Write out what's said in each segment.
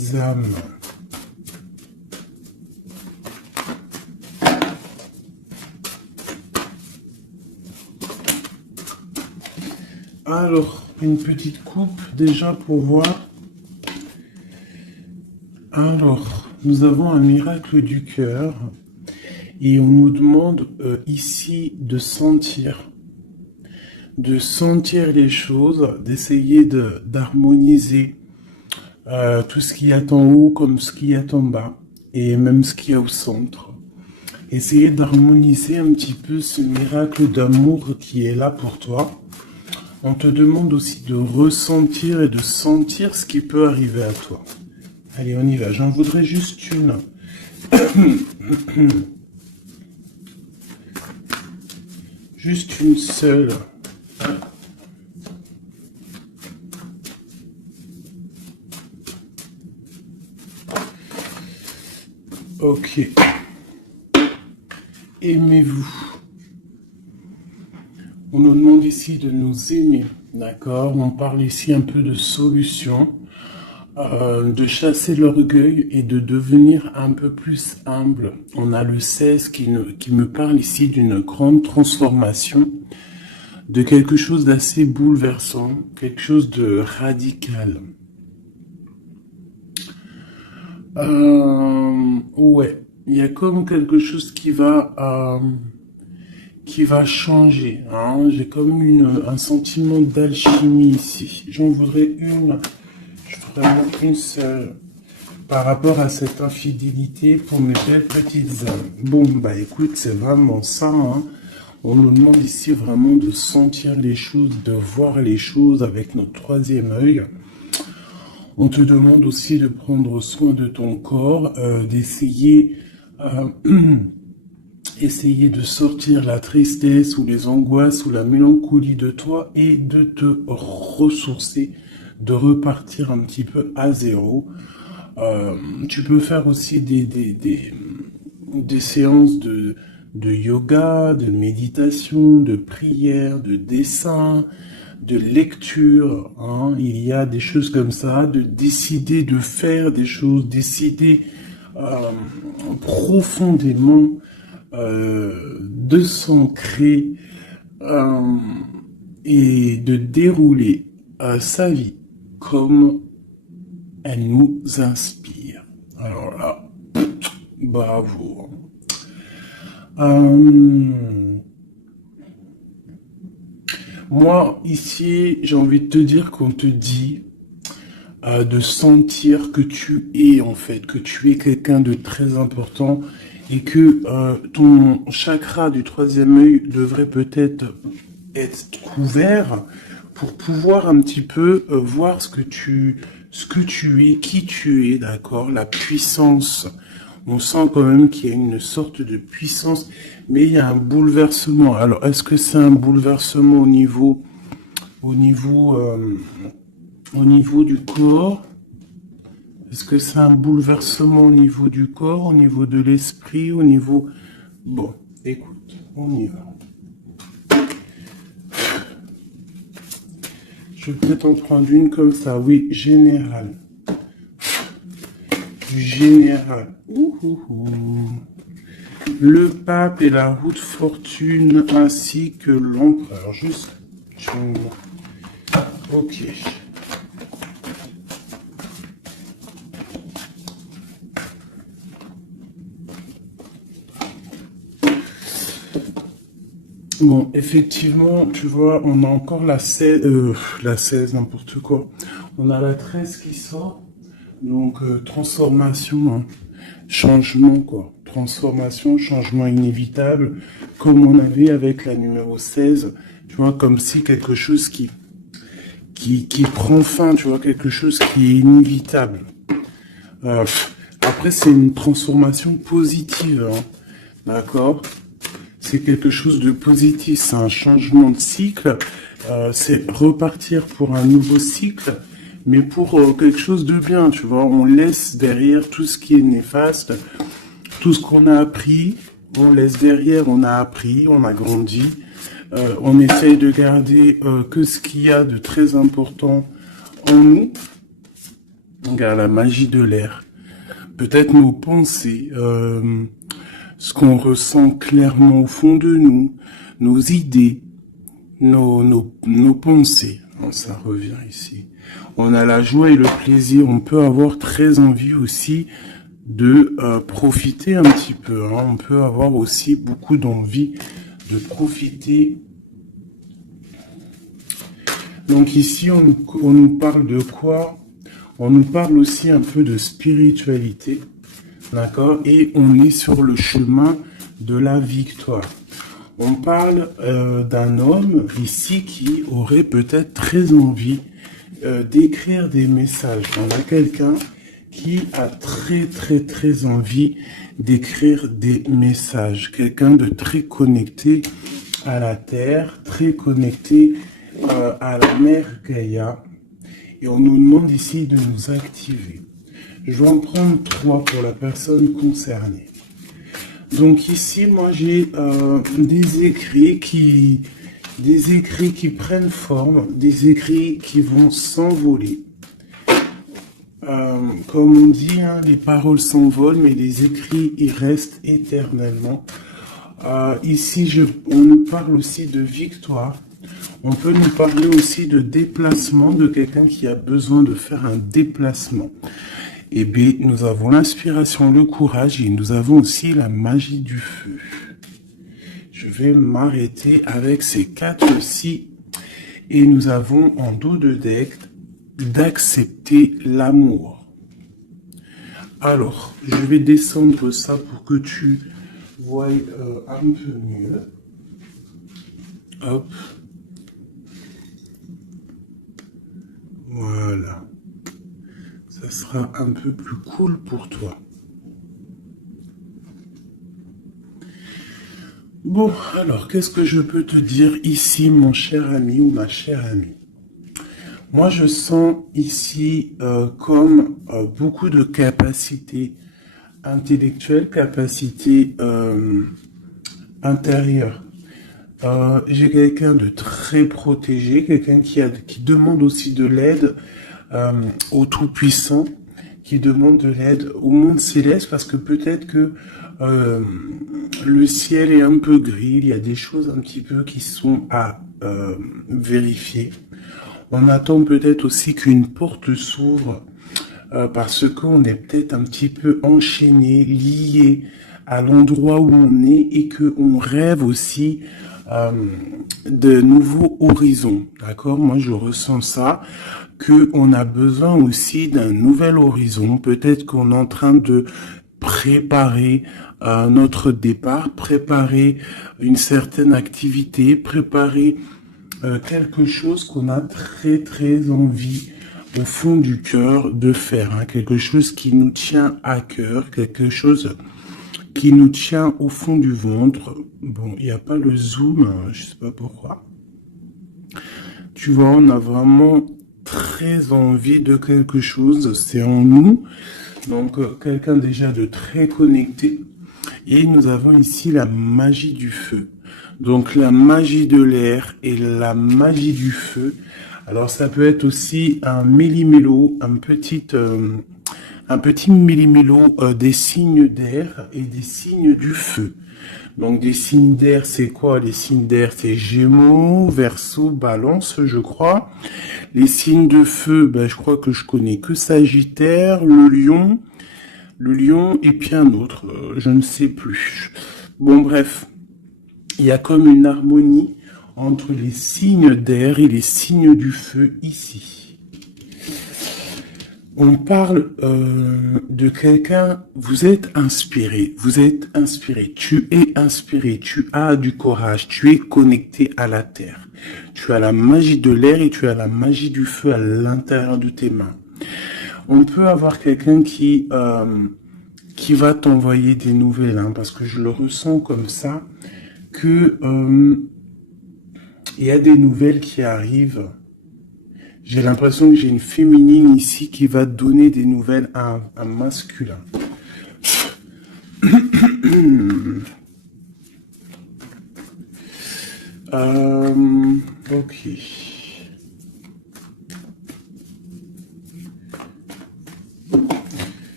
âmes. Alors, une petite coupe déjà pour voir. Alors, nous avons un miracle du cœur et on nous demande ici de sentir les choses, d'essayer d'harmoniser tout ce qu'il y a en haut comme ce qu'il y a en bas et même ce qu'il y a au centre. Essayer d'harmoniser un petit peu ce miracle d'amour qui est là pour toi. On te demande aussi de ressentir et de sentir ce qui peut arriver à toi. Allez, on y va. J'en voudrais juste une. Juste une seule. Ok. Aimez-vous. On nous demande ici de nous aimer, d'accord? On parle ici un peu de solution, de chasser l'orgueil et de devenir un peu plus humble. On a le 16 qui me parle ici d'une grande transformation, de quelque chose d'assez bouleversant, quelque chose de radical. Ouais, il y a comme quelque chose qui va changer. Hein. J'ai comme un sentiment d'alchimie ici. J'en voudrais une, vraiment une seule, par rapport à cette infidélité pour mes belles petites âmes. Bon, bah écoute, c'est vraiment ça. Hein. On nous demande ici vraiment de sentir les choses, de voir les choses avec notre troisième œil. On te demande aussi de prendre soin de ton corps, d'essayer... essayer de sortir la tristesse ou les angoisses ou la mélancolie de toi et de te ressourcer, de repartir un petit peu à zéro. Tu peux faire aussi des séances de yoga, de méditation, de prière, de dessin, de lecture. Hein. Il y a des choses comme ça, de décider de faire des choses, décider profondément de s'ancrer et de dérouler sa vie comme elle nous inspire. Alors là, bravo. Moi, ici, j'ai envie de te dire qu'on te dit de sentir que tu es, en fait, que tu es quelqu'un de très important et que ton chakra du troisième œil devrait peut-être être couvert pour pouvoir un petit peu voir ce que tu es, qui tu es, d'accord, la puissance. On sent quand même qu'il y a une sorte de puissance, mais il y a un bouleversement. Alors, est-ce que c'est un bouleversement au niveau du corps? Est-ce que c'est un bouleversement au niveau du corps, au niveau de l'esprit, au niveau... Bon, écoute, on y va. Je vais peut-être en prendre une comme ça, oui, général. Du général. Le pape et la roue de fortune, ainsi que l'empereur. Juste... Ok. Bon, effectivement, tu vois, on a encore la 16, n'importe quoi. On a la 13 qui sort. Donc, transformation, hein, changement, quoi. Transformation, changement inévitable, comme on avait avec la numéro 16. Tu vois, comme si quelque chose qui prend fin, tu vois, quelque chose qui est inévitable. Après, c'est une transformation positive, hein, d'accord ? C'est quelque chose de positif, c'est un changement de cycle, c'est repartir pour un nouveau cycle, mais pour quelque chose de bien, tu vois. On laisse derrière tout ce qui est néfaste, tout ce qu'on a appris, on laisse derrière, on a appris, on a grandi, on essaye de garder que ce qu'il y a de très important en nous, Regarde la magie de l'air. Peut-être nos pensées, ce qu'on ressent clairement au fond de nous, nos idées, nos pensées. Bon, ça revient ici. On a la joie et le plaisir. On peut avoir très envie aussi de profiter un petit peu. Hein. On peut avoir aussi beaucoup d'envie de profiter. Donc ici, on nous parle de quoi? On nous parle aussi un peu de spiritualité. D'accord? Et on est sur le chemin de la victoire. On parle d'un homme ici qui aurait peut-être très envie d'écrire des messages. On a quelqu'un qui a très envie d'écrire des messages. Quelqu'un de très connecté à la terre, très connecté à la mère Gaïa. Et on nous demande ici de nous activer. Je vais en prendre 3 pour la personne concernée. Donc ici, moi j'ai des écrits qui prennent forme, des écrits qui vont s'envoler. Comme on dit, hein, les paroles s'envolent, mais les écrits ils restent éternellement. Ici, on nous parle aussi de victoire. On peut nous parler aussi de déplacement, de quelqu'un qui a besoin de faire un déplacement. Et bien, nous avons l'inspiration, le courage et nous avons aussi la magie du feu. Je vais m'arrêter avec ces 4-ci. Et nous avons en dos de deck d'accepter l'amour. Alors, je vais descendre ça pour que tu vois un peu mieux. Hop. Voilà. Ça sera un peu plus cool pour toi. Bon, alors, qu'est-ce que je peux te dire ici, mon cher ami ou ma chère amie? Moi, je sens ici comme beaucoup de capacités intellectuelles, capacités intérieures. J'ai quelqu'un de très protégé, quelqu'un qui demande aussi de l'aide au Tout-Puissant, qui demande de l'aide au monde céleste, parce que peut-être que le ciel est un peu gris, il y a des choses un petit peu qui sont à vérifier. On attend peut-être aussi qu'une porte s'ouvre parce qu'on est peut-être un petit peu enchaîné, lié à l'endroit où on est et qu'on rêve aussi de nouveaux horizons. D'accord? Moi, je ressens ça, qu'on a besoin aussi d'un nouvel horizon. Peut-être qu'on est en train de préparer notre départ, préparer une certaine activité, préparer quelque chose qu'on a très envie au fond du cœur de faire, hein, quelque chose qui nous tient à cœur, quelque chose qui nous tient au fond du ventre. Bon, il n'y a pas le zoom, hein, je sais pas pourquoi. Tu vois, on a vraiment très envie de quelque chose, c'est en nous, donc quelqu'un déjà de très connecté. Et nous avons ici la magie du feu. Donc la magie de l'air et la magie du feu. Alors ça peut être aussi un méli-mélo, un petit méli-mélo des signes d'air et des signes du feu. Donc des signes d'air, c'est quoi? Les signes d'air, c'est Gémeaux, Verseau, Balance, je crois. Les signes de feu, ben, je crois que je connais que Sagittaire, le lion et puis un autre, je ne sais plus. Bon bref, il y a comme une harmonie entre les signes d'air et les signes du feu ici. On parle de quelqu'un, vous êtes inspiré, tu es inspiré, tu as du courage, tu es connecté à la terre. Tu as la magie de l'air et tu as la magie du feu à l'intérieur de tes mains. On peut avoir quelqu'un qui va t'envoyer des nouvelles, hein, parce que je le ressens comme ça, que il y a des nouvelles qui arrivent. J'ai l'impression que j'ai une féminine ici qui va donner des nouvelles à un masculin. Ok.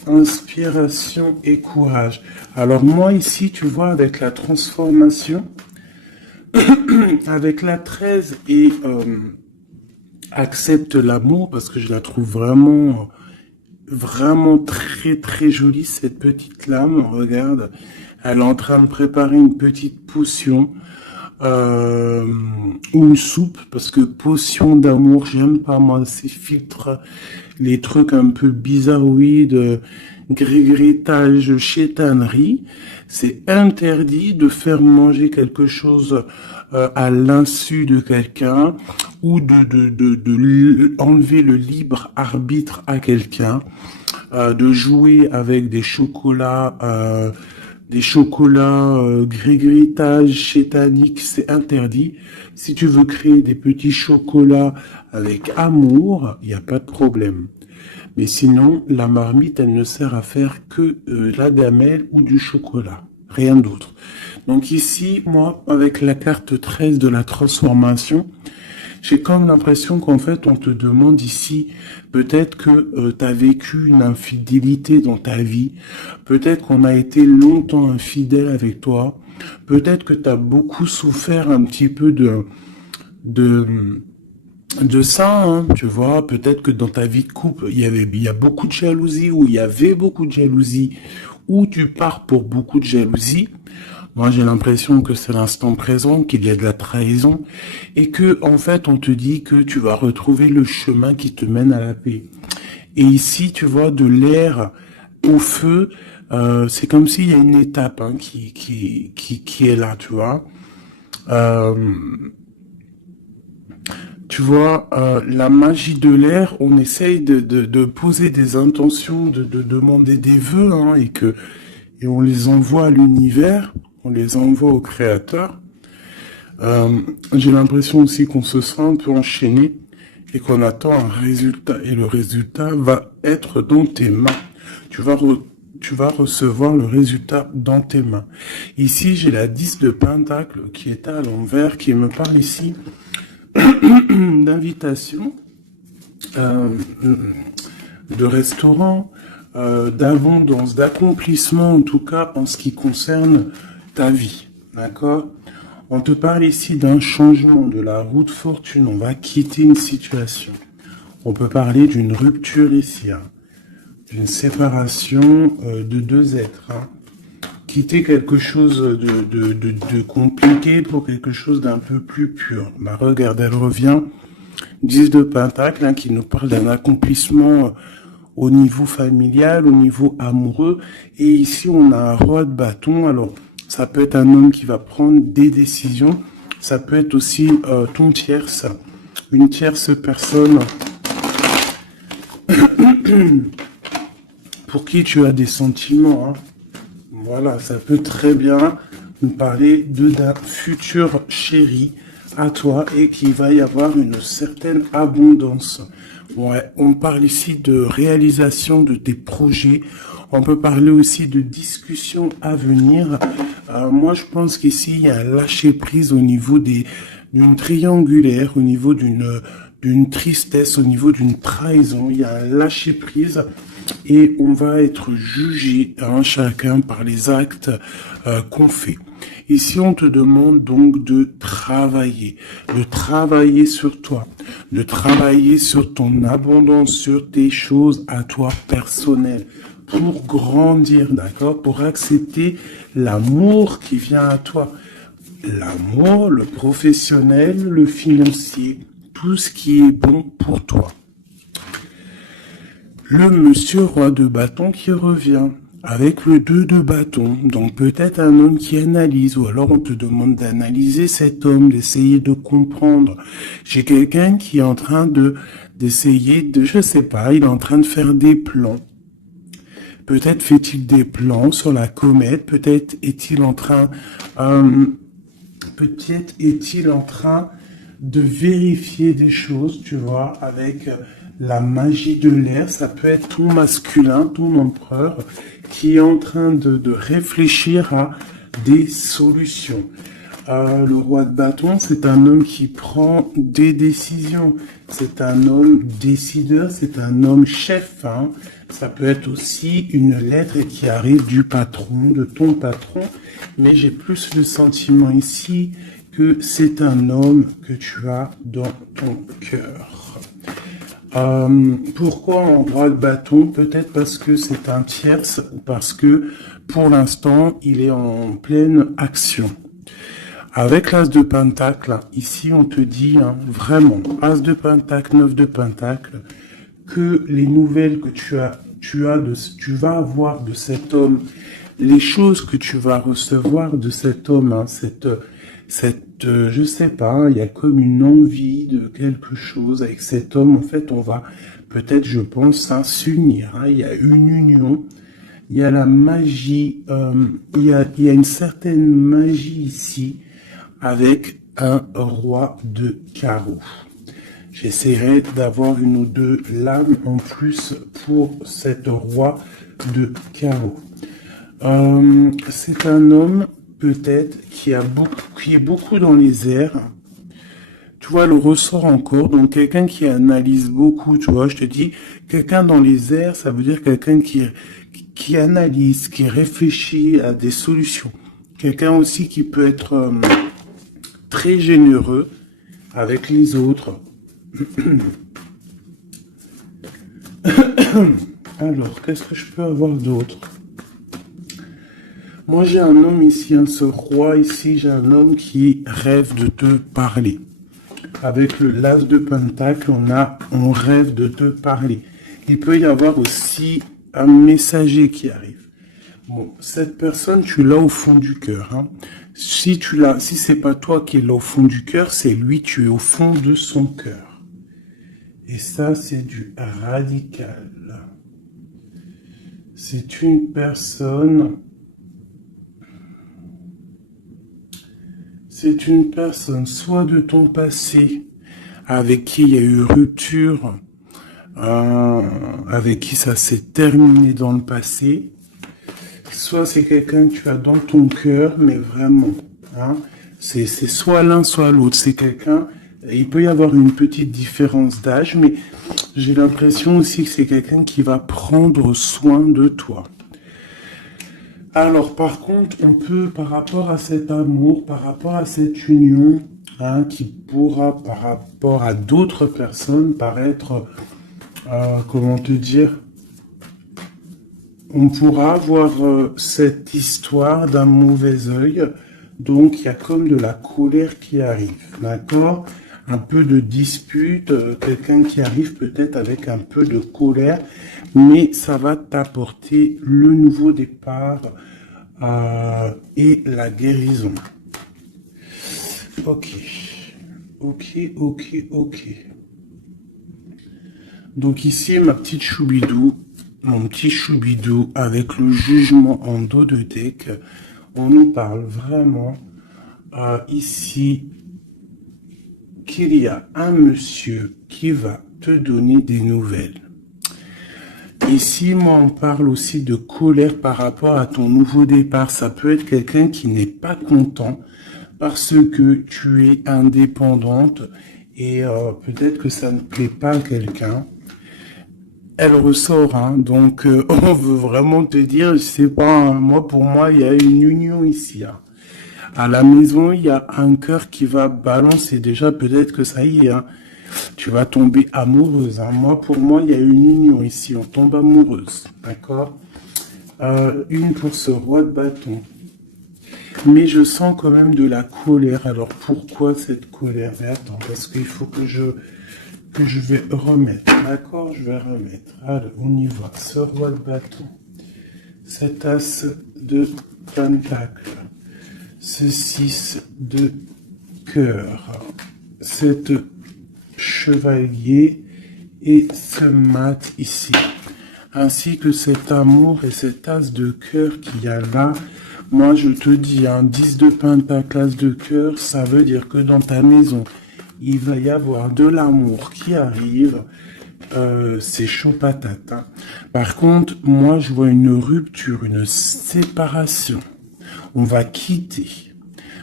inspiration et courage. Alors moi ici, tu vois, avec la transformation, avec la 13 et accepte l'amour, parce que je la trouve vraiment, vraiment très très jolie, cette petite lame. Regarde, elle est en train de préparer une petite potion. Ou une soupe, parce que potion d'amour, j'aime pas moi ces filtres, les trucs un peu bizarroïdes, grégritage, chétanerie. C'est interdit de faire manger quelque chose à l'insu de quelqu'un ou de enlever le libre arbitre à quelqu'un, de jouer avec des chocolats, grégritage, chétanique, c'est interdit. Si tu veux créer des petits chocolats avec amour, il n'y a pas de problème. Mais sinon, la marmite, elle ne sert à faire que la gamelle ou du chocolat. Rien d'autre. Donc ici, moi, avec la carte 13 de la transformation, j'ai comme l'impression qu'en fait, on te demande ici, peut-être que tu as vécu une infidélité dans ta vie, peut-être qu'on a été longtemps infidèle avec toi, peut-être que tu as beaucoup souffert un petit peu de, de ça, hein, tu vois, peut-être que dans ta vie de couple, il y a beaucoup de jalousie, ou il y avait beaucoup de jalousie, ou tu pars pour beaucoup de jalousie. Moi, j'ai l'impression que c'est l'instant présent, qu'il y a de la trahison, et que, en fait, on te dit que tu vas retrouver le chemin qui te mène à la paix. Et ici, tu vois, de l'air au feu, c'est comme s'il y a une étape hein, qui est là, tu vois. Euh, Tu vois, la magie de l'air, on essaye de poser des intentions, de demander des vœux, hein, et on les envoie à l'univers, on les envoie au créateur. J'ai l'impression aussi qu'on se sent un peu enchaîné et qu'on attend un résultat. Et le résultat va être dans tes mains. Tu vas recevoir le résultat dans tes mains. Ici, j'ai la 10 de Pentacle qui est à l'envers, qui me parle ici d'invitation, de restaurant, d'abondance, d'accomplissement, en tout cas en ce qui concerne ta vie. D'accord? On te parle ici d'un changement de la roue de fortune. On va quitter une situation. On peut parler d'une rupture ici, hein, d'une séparation de deux êtres. Hein. Quitter quelque chose de compliqué pour quelque chose d'un peu plus pur. Bah, regarde, elle revient. 10 de Pentacle, hein, qui nous parle d'un accomplissement au niveau familial, au niveau amoureux. Et ici, on a un roi de bâton. Alors, ça peut être un homme qui va prendre des décisions. Ça peut être aussi ton tierce, une tierce personne pour qui tu as des sentiments. Hein. Voilà, ça peut très bien nous parler d'un futur chéri à toi et qu'il va y avoir une certaine abondance. Ouais, on parle ici de réalisation de tes projets. On peut parler aussi de discussions à venir. Moi, je pense qu'ici, il y a un lâcher-prise au niveau d'une triangulaire, au niveau d'une tristesse, au niveau d'une trahison. Il y a un lâcher-prise et on va être jugé, hein, chacun par les actes qu'on fait. Ici, on te demande donc de travailler sur toi, de travailler sur ton abondance, sur tes choses à toi personnelles, pour grandir, d'accord, pour accepter l'amour qui vient à toi. L'amour, le professionnel, le financier, tout ce qui est bon pour toi. Le monsieur roi de bâton qui revient avec le 2 de bâton, donc peut-être un homme qui analyse, ou alors on te demande d'analyser cet homme, d'essayer de comprendre. J'ai quelqu'un qui est en train d'essayer de, je sais pas, il est en train de faire des plans. Peut-être fait-il des plans sur la comète, peut-être est-il en train de vérifier des choses, tu vois, avec la magie de l'air. Ça peut être ton masculin, ton empereur, qui est en train de réfléchir à des solutions. Le roi de bâton, c'est un homme qui prend des décisions. C'est un homme décideur, c'est un homme chef. Hein. Ça peut être aussi une lettre qui arrive du patron, de ton patron. Mais j'ai plus le sentiment ici que c'est un homme que tu as dans ton cœur. Pourquoi en roi de bâton? Peut-être parce que c'est un tierce, parce que pour l'instant, il est en pleine action. Avec l'as de pentacle, ici on te dit hein, vraiment, as de pentacle, 9 de pentacle, que les nouvelles que tu vas avoir de cet homme, les choses que tu vas recevoir de cet homme, hein, je sais pas, il y a comme une envie de quelque chose avec cet homme. En fait, on va peut-être, je pense, hein, s'unir. Hein, il y a une union. Il y a la magie, il y a une certaine magie ici avec un roi de carreau. J'essaierai d'avoir une ou deux lames en plus pour cet roi de carreau. C'est un homme peut-être qui est beaucoup dans les airs. Tu vois, le ressort encore, donc quelqu'un qui analyse beaucoup, tu vois, je te dis, quelqu'un dans les airs, ça veut dire quelqu'un qui analyse, qui réfléchit à des solutions. Quelqu'un aussi qui peut être très généreux avec les autres. Alors, qu'est-ce que je peux avoir d'autre? Moi, j'ai un homme ici, hein, ce roi ici, j'ai un homme qui rêve de te parler. Avec le l'as de pentacle, on rêve de te parler. Il peut y avoir aussi un messager qui arrive. Bon, cette personne, tu l'as au fond du cœur. Hein. Si c'est pas toi qui es là au fond du cœur, c'est lui, tu es au fond de son cœur. Et ça, c'est du radical. C'est une personne... C'est une personne soit de ton passé, avec qui il y a eu rupture, avec qui ça s'est terminé dans le passé, soit c'est quelqu'un que tu as dans ton cœur, mais vraiment, hein, c'est soit l'un, soit l'autre. C'est quelqu'un, il peut y avoir une petite différence d'âge, mais j'ai l'impression aussi que c'est quelqu'un qui va prendre soin de toi. Alors, par contre, on peut, par rapport à cet amour, par rapport à cette union, hein, qui pourra, par rapport à d'autres personnes, paraître, comment te dire, on pourra avoir cette histoire d'un mauvais œil. Donc, il y a comme de la colère qui arrive, d'accord? Un peu de dispute, quelqu'un qui arrive peut-être avec un peu de colère, mais ça va t'apporter le nouveau départ et la guérison. Ok. Donc ici, ma petite choubidou, mon petit choubidou avec le jugement en dos de deck, on nous parle vraiment ici qu'il y a un monsieur qui va te donner des nouvelles. Ici, moi, on parle aussi de colère par rapport à ton nouveau départ. Ça peut être quelqu'un qui n'est pas content parce que tu es indépendante et peut-être que ça ne plaît pas à quelqu'un. Elle ressort, hein, donc on veut vraiment te dire, je sais pas, hein, moi, pour moi, il y a une union ici. Hein. À la maison, il y a un cœur qui va balancer. Déjà, peut-être que ça y est, hein, tu vas tomber amoureuse. Hein. Moi, pour moi, il y a une union ici. On tombe amoureuse. D'accord? Une pour ce roi de bâton. Mais je sens quand même de la colère. Alors, pourquoi cette colère? Mais attends, parce qu'il faut que je vais remettre. D'accord? Je vais remettre. Allez, on y va. Ce roi de bâton. Cet as de pentacle. Ce 6 de cœur. Cette chevalier et ce mat ici, ainsi que cet amour et cet as de cœur qu'il y a là. Moi, je te dis, un 10 de pentacle, as de cœur, ça veut dire que dans ta maison, il va y avoir de l'amour qui arrive. C'est chaud patate. Hein. Par contre, moi, je vois une rupture, une séparation. On va quitter.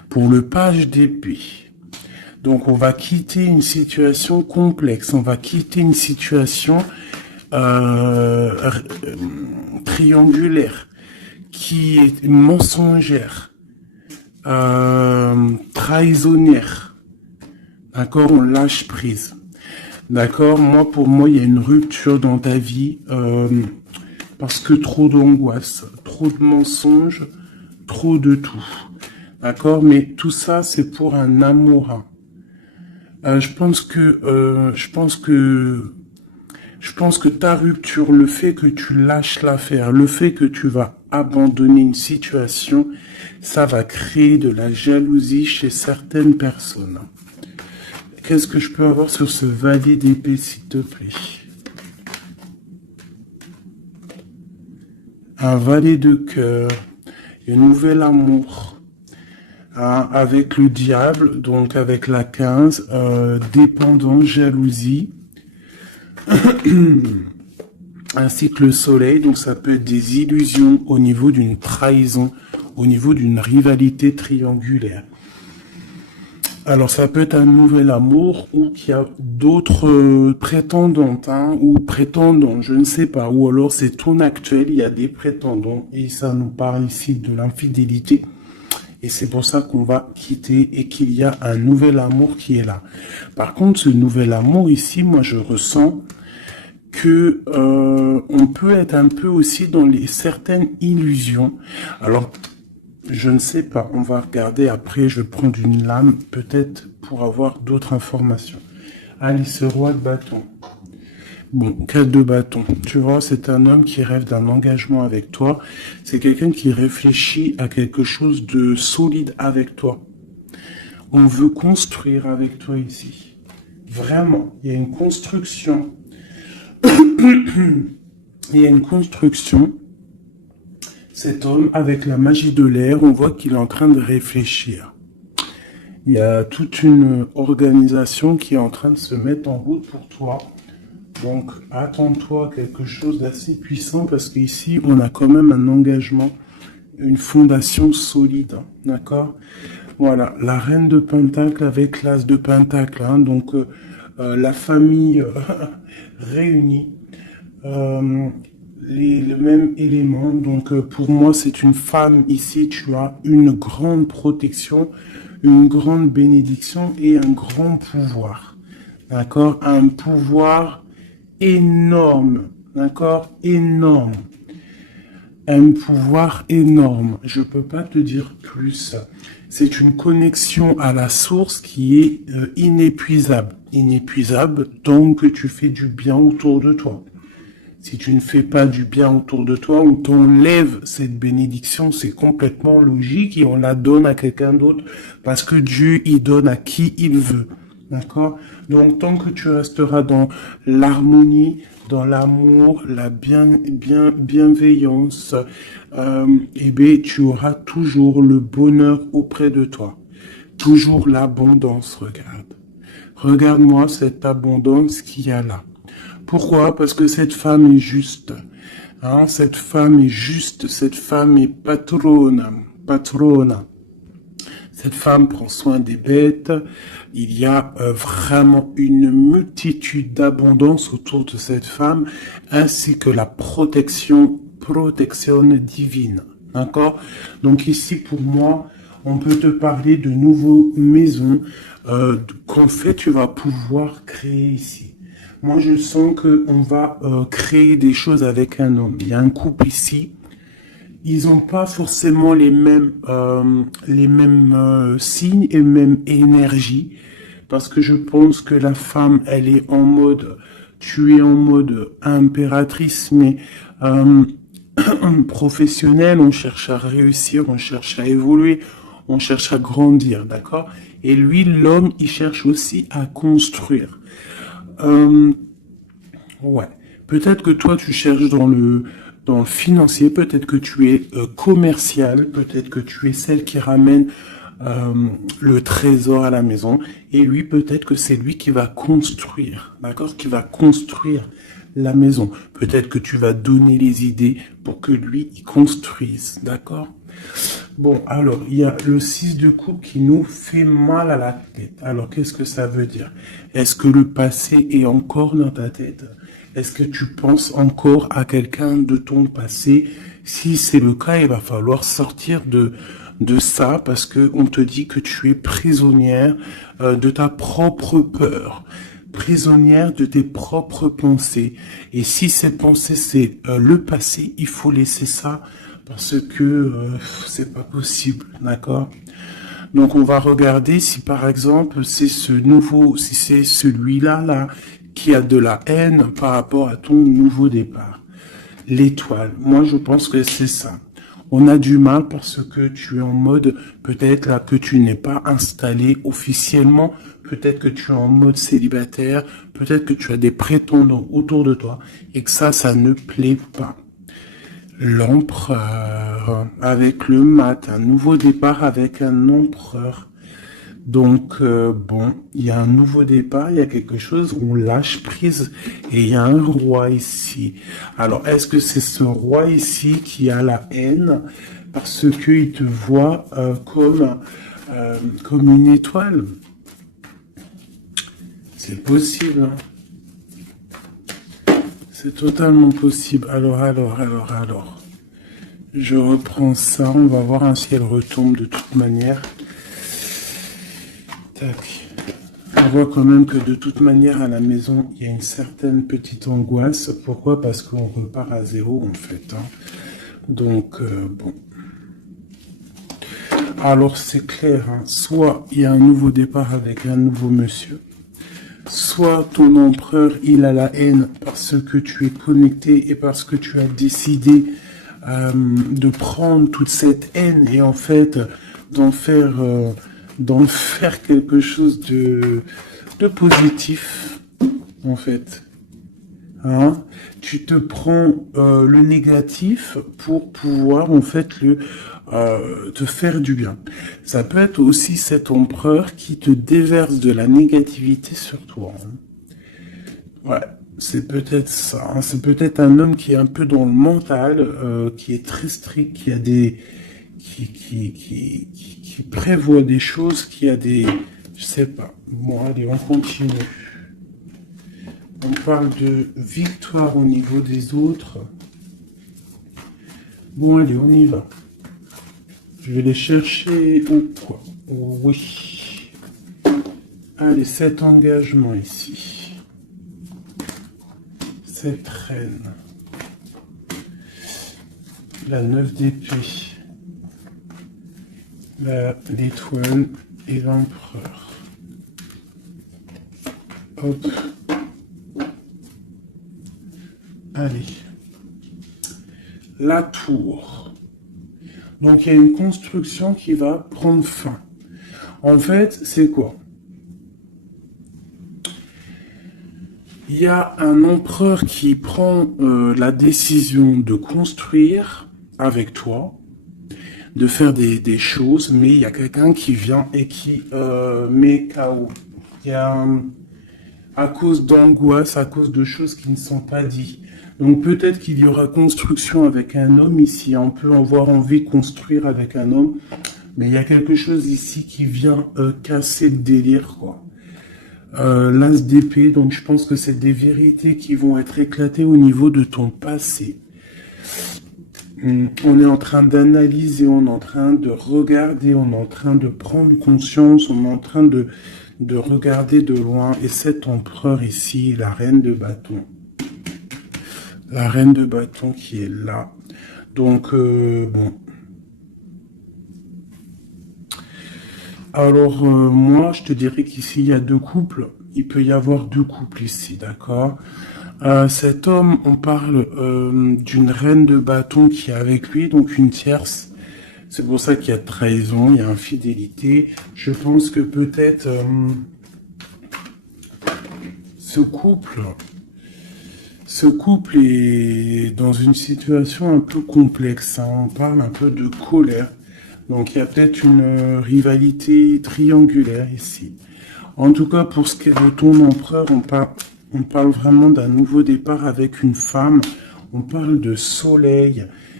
Pour le page d'épée. Donc, on va quitter une situation complexe. On va quitter une situation triangulaire qui est mensongère, trahisonnière. D'accord, on lâche prise. D'accord, pour moi, il y a une rupture dans ta vie parce que trop d'angoisse, trop de mensonges, trop de tout. D'accord, mais tout ça, c'est pour un amour. Je pense que ta rupture, le fait que tu lâches l'affaire, le fait que tu vas abandonner une situation, ça va créer de la jalousie chez certaines personnes. Qu'est-ce que je peux avoir sur ce valet d'épée, s'il te plaît? Un valet de cœur, un nouvel amour, hein, avec le diable, donc avec la 15, dépendance, jalousie, ainsi que le soleil, donc ça peut être des illusions au niveau d'une trahison, au niveau d'une rivalité triangulaire. Alors, ça peut être un nouvel amour ou qu'il y a d'autres prétendantes, hein, ou prétendants, je ne sais pas. Ou alors, c'est ton actuel, il y a des prétendants. Et ça nous parle ici de l'infidélité. Et c'est pour ça qu'on va quitter et qu'il y a un nouvel amour qui est là. Par contre, ce nouvel amour ici, moi, je ressens que on peut être un peu aussi dans certaines illusions. Alors, je ne sais pas, on va regarder après, je vais prendre une lame, peut-être pour avoir d'autres informations. Allez, ce roi de bâton. Bon, 4 de bâton. Tu vois, c'est un homme qui rêve d'un engagement avec toi. C'est quelqu'un qui réfléchit à quelque chose de solide avec toi. On veut construire avec toi ici. Vraiment, il y a une construction. Il y a une construction. Cet homme, avec la magie de l'air, on voit qu'il est en train de réfléchir. Il y a toute une organisation qui est en train de se mettre en route pour toi. Donc, attends-toi à quelque chose d'assez puissant parce qu'ici, on a quand même un engagement, une fondation solide. D'accord? Voilà, la reine de Pentacle avec l'as de Pentacle. Hein, donc, la famille réunie. Le même élément. Donc, pour moi, c'est une femme. Ici, tu as une grande protection, une grande bénédiction et un grand pouvoir. D'accord? Un pouvoir énorme. D'accord? Énorme. Un pouvoir énorme. Je peux pas te dire plus. C'est une connexion à la source qui est inépuisable. Inépuisable tant que tu fais du bien autour de toi. Si tu ne fais pas du bien autour de toi, on t'enlève cette bénédiction, c'est complètement logique et on la donne à quelqu'un d'autre parce que Dieu, il donne à qui il veut. D'accord? Donc, tant que tu resteras dans l'harmonie, dans l'amour, la bienveillance, eh bien, tu auras toujours le bonheur auprès de toi. Toujours l'abondance, regarde. Regarde-moi cette abondance qu'il y a là. Pourquoi? Parce que cette femme est juste. Hein, cette femme est juste. Cette femme est patrona. Cette femme prend soin des bêtes. Il y a vraiment une multitude d'abondance autour de cette femme, ainsi que la protection divine. D'accord? Donc ici, pour moi, on peut te parler de nouvelles maisons qu'en fait, tu vas pouvoir créer ici. Moi, je sens qu'on va créer des choses avec un homme. Il y a un couple ici. Ils n'ont pas forcément les mêmes signes et même énergie. Parce que je pense que la femme, elle est en mode, tu es en mode impératrice, mais professionnelle. On cherche à réussir, on cherche à évoluer, on cherche à grandir, d'accord? Et lui, l'homme, il cherche aussi à construire. Ouais. Peut-être que toi, tu cherches dans le financier, peut-être que tu es commercial, peut-être que tu es celle qui ramène le trésor à la maison. Et lui, peut-être que c'est lui qui va construire, d'accord? Qui va construire la maison. Peut-être que tu vas donner les idées pour que lui, il construise, d'accord? Bon, alors, il y a le 6 de coupe qui nous fait mal à la tête. Alors, qu'est-ce que ça veut dire? Est-ce que le passé est encore dans ta tête? Est-ce que tu penses encore à quelqu'un de ton passé? Si c'est le cas, il va falloir sortir de ça parce que on te dit que tu es prisonnière de ta propre peur, prisonnière de tes propres pensées. Et si ces pensées, c'est le passé, il faut laisser ça parce que c'est pas possible, d'accord? Donc on va regarder si par exemple c'est ce nouveau, si c'est celui-là là qui a de la haine par rapport à ton nouveau départ. L'étoile, moi je pense que c'est ça. On a du mal parce que tu es en mode, peut-être là que tu n'es pas installé officiellement, peut-être que tu es en mode célibataire, peut-être que tu as des prétendants autour de toi et que ça ne plaît pas. L'empereur, avec le mat, un nouveau départ avec un empereur. Donc, bon, il y a un nouveau départ, il y a quelque chose où on lâche prise et il y a un roi ici. Alors, est-ce que c'est ce roi ici qui a la haine parce qu'il te voit comme une étoile? C'est possible, hein. C'est totalement possible. Alors. Je reprends ça, on va voir si elle retombe de toute manière. Tac. On voit quand même que de toute manière à la maison, il y a une certaine petite angoisse. Pourquoi? Parce qu'on repart à zéro en fait, hein. Donc, bon. Alors c'est clair, hein. Soit il y a un nouveau départ avec un nouveau monsieur, soit ton empereur, il a la haine parce que tu es connecté et parce que tu as décidé de prendre toute cette haine et en fait d'en faire quelque chose de positif, en fait. Hein? Tu te prends le négatif pour pouvoir en fait te faire du bien. Ça peut être aussi cet empereur qui te déverse de la négativité sur toi, hein. Ouais, c'est peut-être ça, hein. C'est peut-être un homme qui est un peu dans le mental, qui est très strict, qui a des, qui prévoit des choses, qui a des, je sais pas. Bon, allez, on continue. On parle de victoire au niveau des autres. Bon, allez, on y va. Je vais les chercher ou quoi? Oui. Allez, cet engagement ici. Cette reine. La 9 d'épée. L'étoile et l'empereur. Hop. Allez. La tour. Donc il y a une construction qui va prendre fin. En fait, c'est quoi? Il y a un empereur qui prend la décision de construire avec toi, de faire des choses, mais il y a quelqu'un qui vient et qui met KO. Il y a à cause d'angoisse, à cause de choses qui ne sont pas dites. Donc peut-être qu'il y aura construction avec un homme ici, on peut avoir envie de construire avec un homme, mais il y a quelque chose ici qui vient casser le délire, quoi. L'as d'épée, donc je pense que c'est des vérités qui vont être éclatées au niveau de ton passé. On est en train d'analyser, on est en train de regarder, on est en train de prendre conscience, on est en train de regarder de loin. Et cet empereur ici, la reine de bâton. La reine de bâton qui est là. Donc, bon. Alors, moi, je te dirais qu'ici, il y a deux couples. Il peut y avoir deux couples ici, d'accord? Cet homme, on parle d'une reine de bâton qui est avec lui, donc une tierce. C'est pour ça qu'il y a trahison, il y a infidélité. Je pense que peut-être ce couple est dans une situation un peu complexe, hein. On parle un peu de colère. Donc il y a peut-être une rivalité triangulaire ici. En tout cas, pour ce qui est de ton empereur, on parle vraiment d'un nouveau départ avec une femme. On parle de soleil.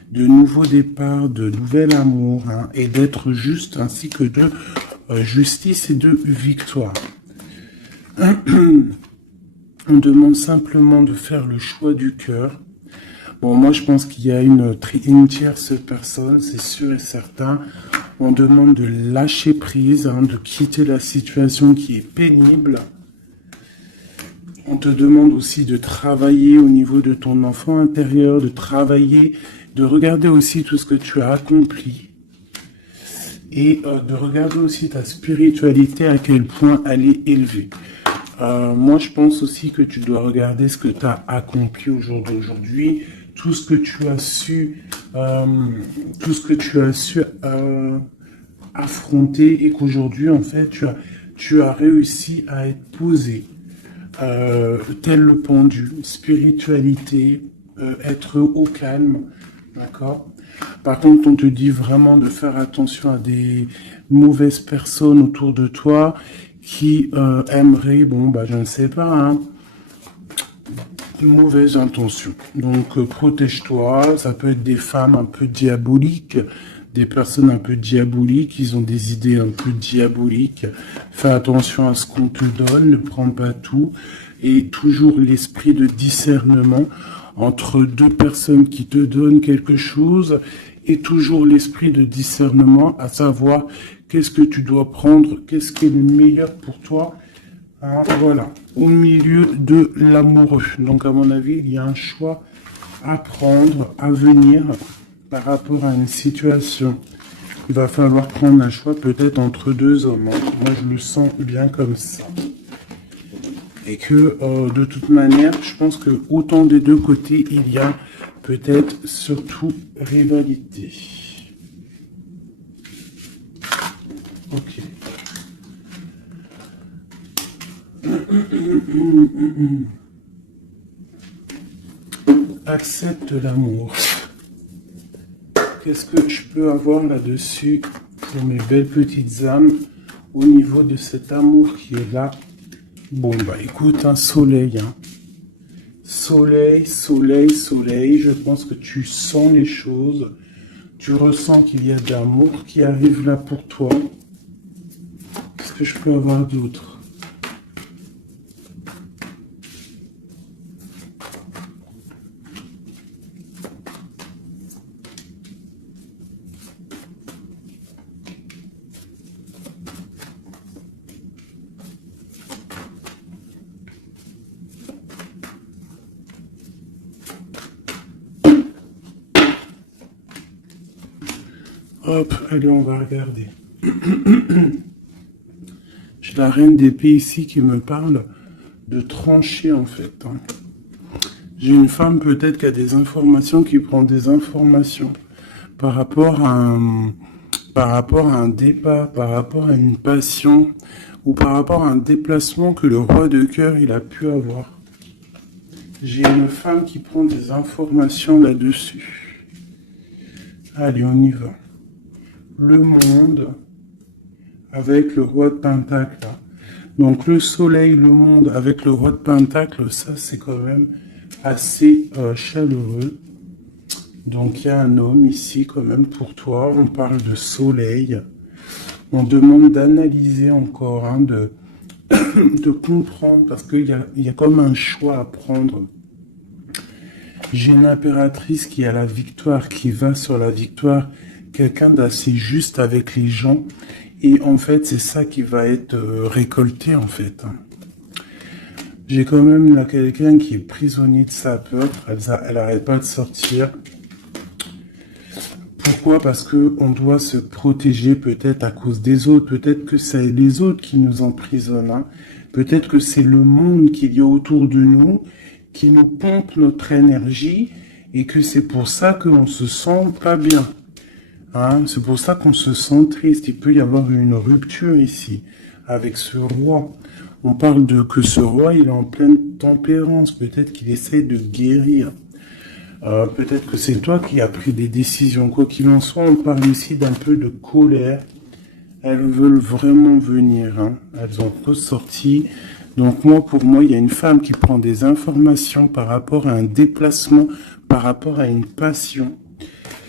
de nouveaux départs, de nouvel amour, hein, et d'être juste, ainsi que de justice et de victoire. On demande simplement de faire le choix du cœur. Bon, moi, je pense qu'il y a une tierce personne, c'est sûr et certain. On demande de lâcher prise, hein, de quitter la situation qui est pénible. On te demande aussi de travailler au niveau de ton enfant intérieur, de travailler, de regarder aussi tout ce que tu as accompli. Et de regarder aussi ta spiritualité, à quel point elle est élevée. Moi, je pense aussi que tu dois regarder ce que tu as accompli au jour d'aujourd'hui, tout ce que tu as su, affronter, et qu'aujourd'hui, en fait, tu as réussi à être posé, tel le pendu, spiritualité, être au calme, d'accord? Par contre, on te dit vraiment de faire attention à des mauvaises personnes autour de toi qui aimeraient, bon, bah, je ne sais pas, hein, de mauvaises intentions. Donc, protège-toi. Ça peut être des femmes un peu diaboliques, des personnes un peu diaboliques, ils ont des idées un peu diaboliques. Fais attention à ce qu'on te donne, ne prends pas tout. Et toujours l'esprit de discernement entre deux personnes qui te donnent quelque chose, et toujours l'esprit de discernement, à savoir qu'est-ce que tu dois prendre, qu'est-ce qui est le meilleur pour toi. Hein, voilà, au milieu de l'amoureux. Donc, à mon avis, il y a un choix à prendre, à venir, par rapport à une situation. Il va falloir prendre un choix peut-être entre deux hommes. Moi, je le sens bien comme ça. Et que, de toute manière, je pense que autant des deux côtés, il y a peut-être surtout rivalité. Ok. Accepte l'amour. Qu'est-ce que je peux avoir là-dessus pour mes belles petites âmes au niveau de cet amour qui est là? Bon, bah écoute, un soleil. Hein. Soleil, soleil, soleil. Je pense que tu sens les choses. Tu ressens qu'il y a de l'amour qui arrive là pour toi. Qu'est-ce que je peux avoir d'autre? Hop, allez, on va regarder. J'ai la reine d'épée ici qui me parle de trancher, en fait. Hein. J'ai une femme peut-être qui a des informations, qui prend des informations par rapport à un départ, par rapport à une passion, ou par rapport à un déplacement que le roi de cœur il a pu avoir. J'ai une femme qui prend des informations là-dessus. Allez, on y va. Le monde avec le roi de Pentacle. Donc le soleil, le monde avec le roi de Pentacle, ça c'est quand même assez chaleureux. Donc il y a un homme ici quand même pour toi. On parle de soleil. On demande d'analyser encore, hein, de comprendre, parce qu'il y a comme un choix à prendre. J'ai une impératrice qui a la victoire, qui va sur la victoire. Quelqu'un d'assez juste avec les gens. Et en fait, c'est ça qui va être récolté, en fait. J'ai quand même là quelqu'un qui est prisonnier de sa peur. Elle n'arrête pas de sortir. Pourquoi? Parce qu'on doit se protéger peut-être à cause des autres. Peut-être que c'est les autres qui nous emprisonnent. Hein. Peut-être que c'est le monde qu'il y a autour de nous qui nous pompe notre énergie et que c'est pour ça qu'on se sent pas bien. Hein, c'est pour ça qu'on se sent triste. Il peut y avoir une rupture ici avec ce roi. On parle de que ce roi, il est en pleine tempérance. Peut-être qu'il essaye de guérir. Peut-être que c'est toi qui as pris des décisions. Quoi qu'il en soit, on parle ici d'un peu de colère. Elles veulent vraiment venir. Hein. Elles ont ressorti. Donc moi, pour moi, il y a une femme qui prend des informations par rapport à un déplacement, par rapport à une passion.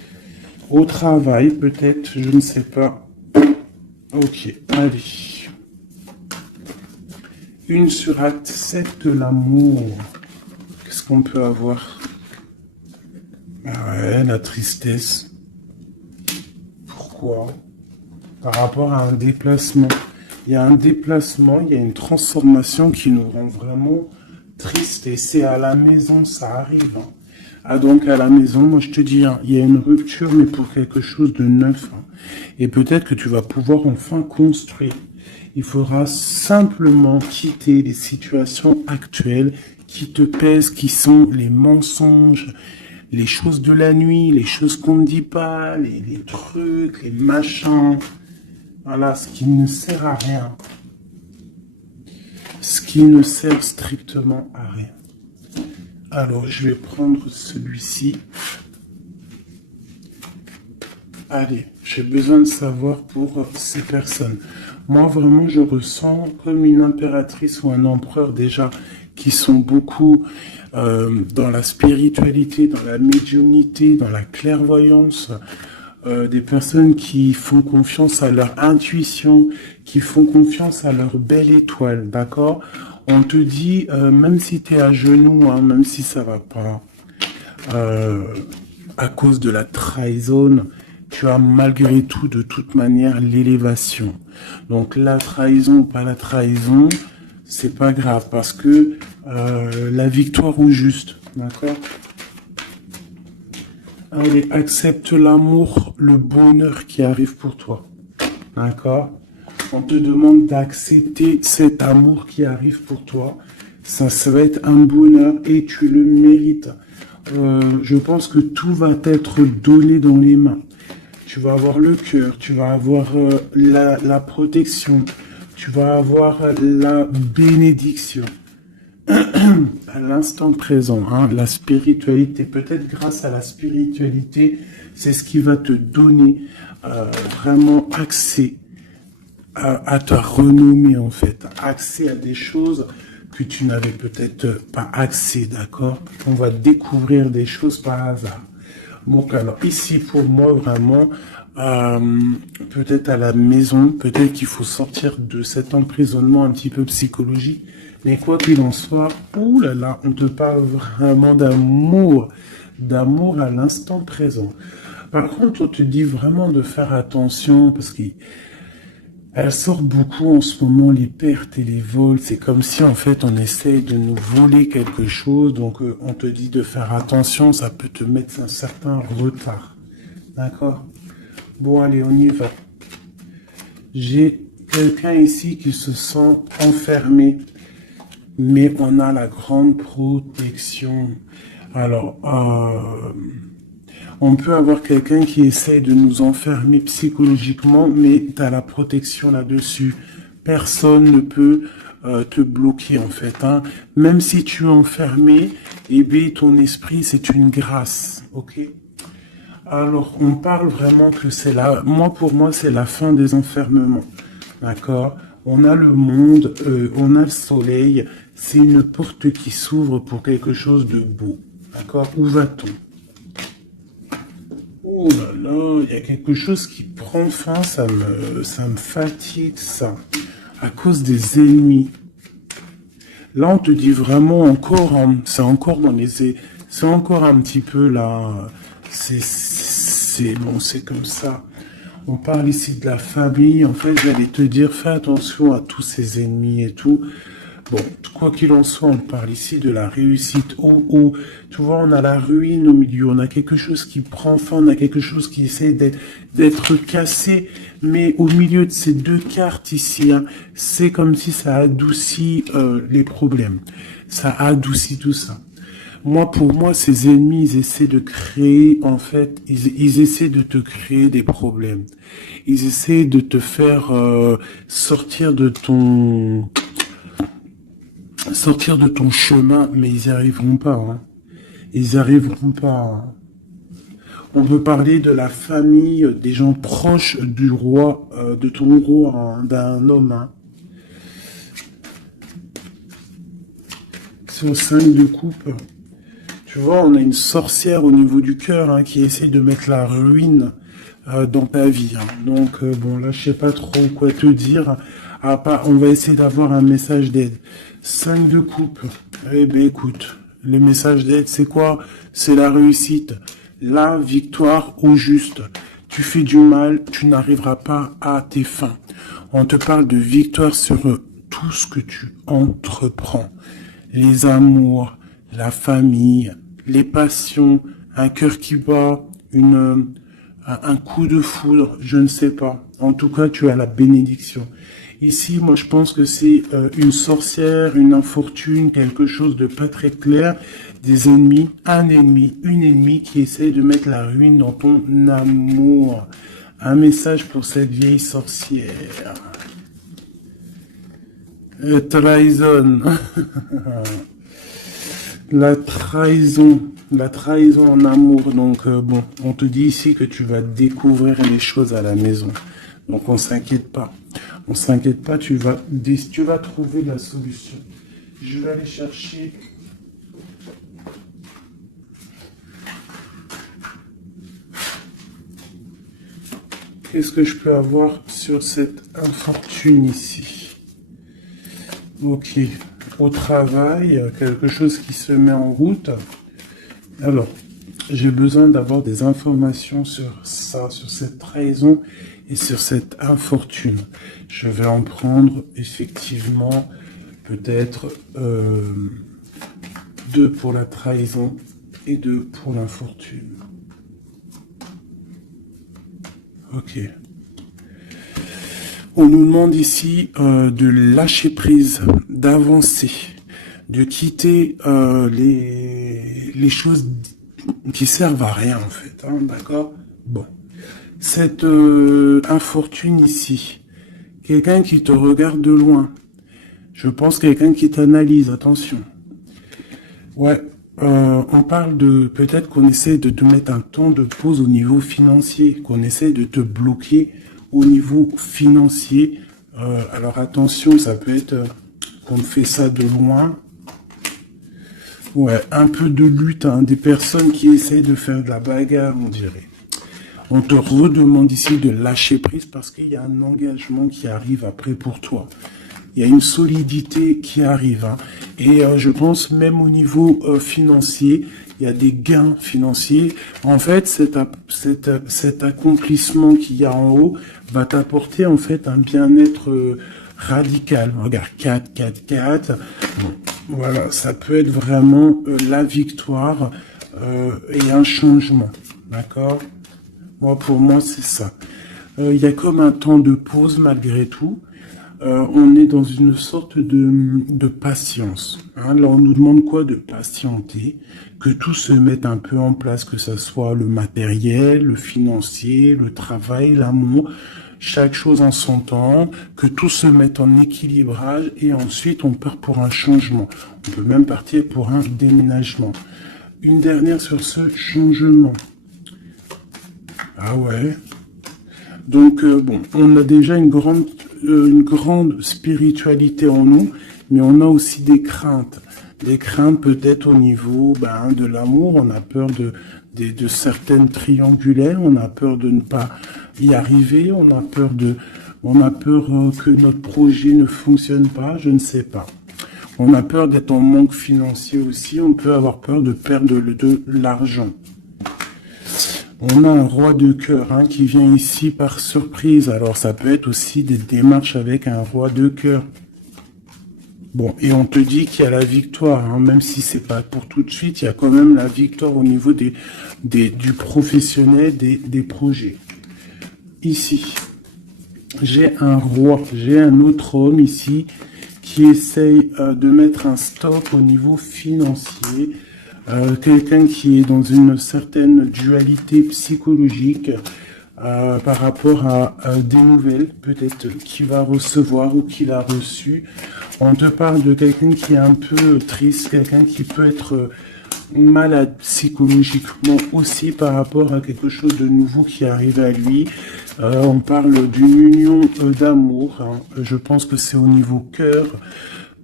Au travail, peut-être, je ne sais pas. Ok, allez. Une sur acte 7 de l'amour. Qu'est-ce qu'on peut avoir? Ah ouais, la tristesse. Pourquoi? Par rapport à un déplacement. Il y a un déplacement, il y a une transformation qui nous rend vraiment triste. Et c'est à la maison, ça arrive. Hein. Ah donc à la maison, moi je te dis, hein, il y a une rupture, mais pour quelque chose de neuf. Hein. Et peut-être que tu vas pouvoir enfin construire. Il faudra simplement quitter les situations actuelles qui te pèsent, qui sont les mensonges, les choses de la nuit, les choses qu'on ne dit pas, les trucs, les machins. Voilà, ce qui ne sert à rien. Ce qui ne sert strictement à rien. Alors, je vais prendre celui-ci. Allez, j'ai besoin de savoir pour ces personnes. Moi, vraiment, je ressens comme une impératrice ou un empereur déjà qui sont beaucoup dans la spiritualité, dans la médiumnité, dans la clairvoyance. Des personnes qui font confiance à leur intuition, qui font confiance à leur belle étoile, d'accord? On te dit, même si tu es à genoux, hein, même si ça va pas, à cause de la trahison, tu as malgré tout, de toute manière, l'élévation. Donc la trahison ou pas la trahison, c'est pas grave, parce que la victoire au juste, d'accord? Allez, accepte l'amour, le bonheur qui arrive pour toi. D'accord? On te demande d'accepter cet amour qui arrive pour toi. Ça va être un bonheur et tu le mérites. Je pense que tout va t'être donné dans les mains. Tu vas avoir le cœur, tu vas avoir la protection, tu vas avoir la bénédiction. À l'instant présent, hein, la spiritualité, peut-être grâce à la spiritualité, c'est ce qui va te donner vraiment accès à ta renommée en fait, accès à des choses que tu n'avais peut-être pas accès, d'accord? On va découvrir des choses par hasard. Donc alors ici pour moi vraiment, peut-être à la maison, peut-être qu'il faut sortir de cet emprisonnement un petit peu psychologique. Mais quoi qu'il en soit, ouh là là, on te parle vraiment d'amour à l'instant présent. Par contre, on te dit vraiment de faire attention parce qu'elle sort beaucoup en ce moment, les pertes et les vols. C'est comme si en fait on essaye de nous voler quelque chose. Donc on te dit de faire attention, ça peut te mettre un certain retard. D'accord? Bon allez, on y va. J'ai quelqu'un ici qui se sent enfermé. Mais on a la grande protection. Alors, on peut avoir quelqu'un qui essaye de nous enfermer psychologiquement, mais tu as la protection là-dessus. Personne ne peut te bloquer, en fait. Hein. Même si tu es enfermé, eh bien, ton esprit, c'est une grâce. Ok? Alors, on parle vraiment que c'est là. Moi, pour moi, c'est la fin des enfermements. D'accord? On a le monde, on a le soleil. C'est une porte qui s'ouvre pour quelque chose de beau. D'accord? Où va-t-on? Oh là là, il y a quelque chose qui prend fin, ça me fatigue, ça. À cause des ennemis. Là, on te dit vraiment encore, c'est encore dans les... C'est encore un petit peu là... C'est bon, c'est comme ça. On parle ici de la famille. En fait, j'allais te dire, fais attention à tous ces ennemis et tout. Bon, quoi qu'il en soit, on parle ici de la réussite. Oh, tu vois, on a la ruine au milieu. On a quelque chose qui prend fin. On a quelque chose qui essaie d'être cassé. Mais au milieu de ces deux cartes ici, hein, c'est comme si ça adoucit les problèmes. Ça adoucit tout ça. Moi, pour moi, ces ennemis, ils essaient de créer, en fait, ils essaient de te créer des problèmes. Ils essaient de te faire sortir de ton chemin, mais ils n'y arriveront pas. Hein. Ils n'y arriveront pas. Hein. On peut parler de la famille, des gens proches du roi, de ton roi, hein, d'un homme. Hein. C'est au 5 de coupe. Tu vois, on a une sorcière au niveau du cœur hein, qui essaie de mettre la ruine dans ta vie. Hein. Donc, bon, là, je sais pas trop quoi te dire. À part, on va essayer d'avoir un message d'aide. 5 de coupe. Eh ben, écoute, le message d'aide, c'est quoi? C'est la réussite. La victoire au juste. Tu fais du mal, tu n'arriveras pas à tes fins. On te parle de victoire sur tout ce que tu entreprends. Les amours, la famille, les passions, un cœur qui bat, un coup de foudre, je ne sais pas. En tout cas, tu as la bénédiction. Ici, moi, je pense que c'est une sorcière, une infortune, quelque chose de pas très clair, des ennemis, un ennemi, une ennemie qui essaie de mettre la ruine dans ton amour. Un message pour cette vieille sorcière. Trahison. La trahison en amour. Donc bon, on te dit ici que tu vas découvrir les choses à la maison. Donc on s'inquiète pas. On s'inquiète pas, tu vas trouver la solution. Je vais aller chercher. Qu'est-ce que je peux avoir sur cette infortune ici? Ok. Au travail, quelque chose qui se met en route. Alors, j'ai besoin d'avoir des informations sur ça, sur cette trahison et sur cette infortune. Je vais en prendre effectivement peut-être 2 pour la trahison et 2 pour l'infortune. Ok. On nous demande ici de lâcher prise, d'avancer, de quitter les choses qui servent à rien en fait, hein, d'accord? Bon, cette infortune ici, quelqu'un qui te regarde de loin, je pense quelqu'un qui t'analyse, attention. Ouais, on parle de peut-être qu'on essaie de te mettre un temps de pause au niveau financier, qu'on essaie de te bloquer au niveau financier. Alors attention, ça peut être qu'on fait ça de loin. Ouais, un peu de lutte, hein, des personnes qui essayent de faire de la bagarre, on dirait. On te redemande ici de lâcher prise parce qu'il y a un engagement qui arrive après pour toi. Il y a une solidité qui arrive. Hein. Et je pense même au niveau financier, il y a des gains financiers. En fait, cet accomplissement qu'il y a en haut va t'apporter en fait un bien-être radical. Regarde, 4, 4, 4. Bon, voilà, ça peut être vraiment la victoire et un changement. D'accord? Moi, pour moi, c'est ça. Il y a comme un temps de pause malgré tout. On est dans une sorte de patience. Hein. Là, on nous demande quoi? De patienter, que tout se mette un peu en place, que ce soit le matériel, le financier, le travail, l'amour, chaque chose en son temps, que tout se mette en équilibrage et ensuite on part pour un changement. On peut même partir pour un déménagement. Une dernière sur ce changement. Ah ouais. Donc, bon, on a déjà une grande spiritualité en nous, mais on a aussi des craintes. Des craintes peut-être au niveau de l'amour, on a peur de certaines triangulaires, on a peur de ne pas y arriver, on a peur que notre projet ne fonctionne pas, je ne sais pas. On a peur d'être en manque financier aussi, on peut avoir peur de perdre de l'argent. On a un roi de cœur hein, qui vient ici par surprise. Alors ça peut être aussi des démarches avec un roi de cœur. Bon, et on te dit qu'il y a la victoire, hein, même si c'est pas pour tout de suite, il y a quand même la victoire au niveau du professionnel, des projets. Ici, j'ai un roi, j'ai un autre homme ici qui essaye de mettre un stop au niveau financier. Quelqu'un qui est dans une certaine dualité psychologique par rapport à des nouvelles, peut-être qu'il va recevoir ou qu'il a reçu. On te parle de quelqu'un qui est un peu triste, quelqu'un qui peut être malade psychologiquement aussi par rapport à quelque chose de nouveau qui arrive à lui. On parle d'une union d'amour. Hein. Je pense que c'est au niveau cœur.